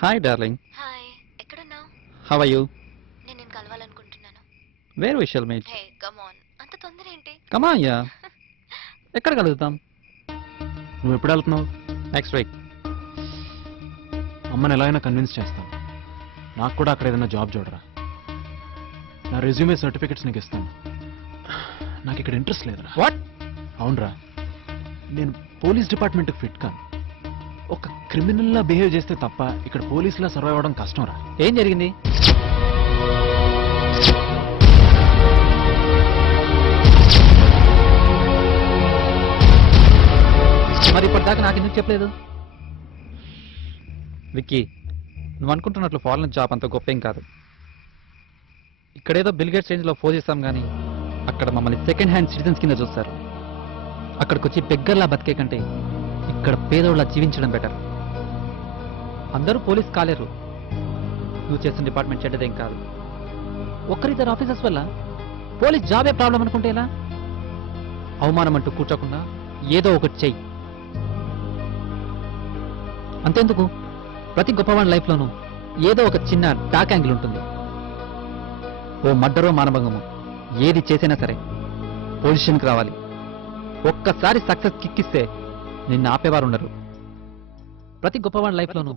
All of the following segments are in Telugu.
Hi darling. హాయ్. ఎక్కడున్నావు? How are you? నేను నిన్ను కలవాలనుకుంటున్నాను. Where we shall meet? Hey come on, అంత తొందర ఏంటి? Come on yeah. ఎక్కడ కలుద్దాం? నువ్వు ఎప్పుడు వెళ్తున్నావు? Next week. అమ్మని ఎలా అయినా కన్విన్స్ చేస్తాను. నాకు కూడా అక్కడ ఏదైనా జాబ్ చూడరా. నా రెజ్యూమే సర్టిఫికెట్స్ నీకు ఇస్తాను. నాకు ఇక్కడ ఇంట్రెస్ట్ లేదురా. వాట్? అవునరా, నేను పోలీస్ డిపార్ట్మెంట్కి ఫిట్ కాను. ఒక క్రిమినల్లా బిహేవ్ చేస్తే తప్ప ఇక్కడ పోలీసులా సర్వైవ్ అవ్వడం కష్టం రా. ఏం జరిగింది? మరి ఇప్పటిదాకా నాకు ఎందుకు చెప్పలేదు? విక్కీ, నువ్వు అనుకుంటున్నట్లు ఫారెన్ జాబ్ అంత గొప్పేం కాదు. ఇక్కడేదో బిల్ గేట్స్ రేంజ్లో ఫోజ్ చేస్తాం కానీ అక్కడ మమ్మల్ని సెకండ్ హ్యాండ్ సిటిజన్స్ కింద చూస్తారు. అక్కడికి వచ్చి బెగ్గర్లా బతికే కంటే ఇక్కడ పేదోళ్ళ జీవించడం బెటర్. అందరూ పోలీస్ కాలేరు. నువ్వు చేస్తున్న డిపార్ట్మెంట్ చెడ్డదేం కాదు. ఒక్కరిద్దరు ఆఫీసర్స్ వల్ల పోలీస్ జాబే ప్రాబ్లం అనుకుంటే ఎలా? అవమానం అంటూ కూర్చోకుండా ఏదో ఒకటి చెయ్యి. అంతెందుకు, ప్రతి గొప్పవాడి లైఫ్లోనూ ఏదో ఒక చిన్న డార్క్ యాంగిల్ ఉంటుంది. ఓ మర్డరో మానభంగమో ఏది చేసినా సరే పొజిషన్కి రావాలి. ఒక్కసారి సక్సెస్ కిక్కిస్తే నిన్ను ఆపేవారు ఉండరు. ప్రతి గొప్పవాడి లైఫ్లోనూ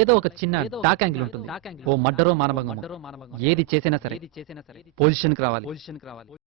ఏదో ఒక చిన్న డార్క్ యాంగిల్ ఉంటుంది. ఓ మర్డరో మానభంగమో ఏది చేసినా సరే పొజిషన్కి రావాలి.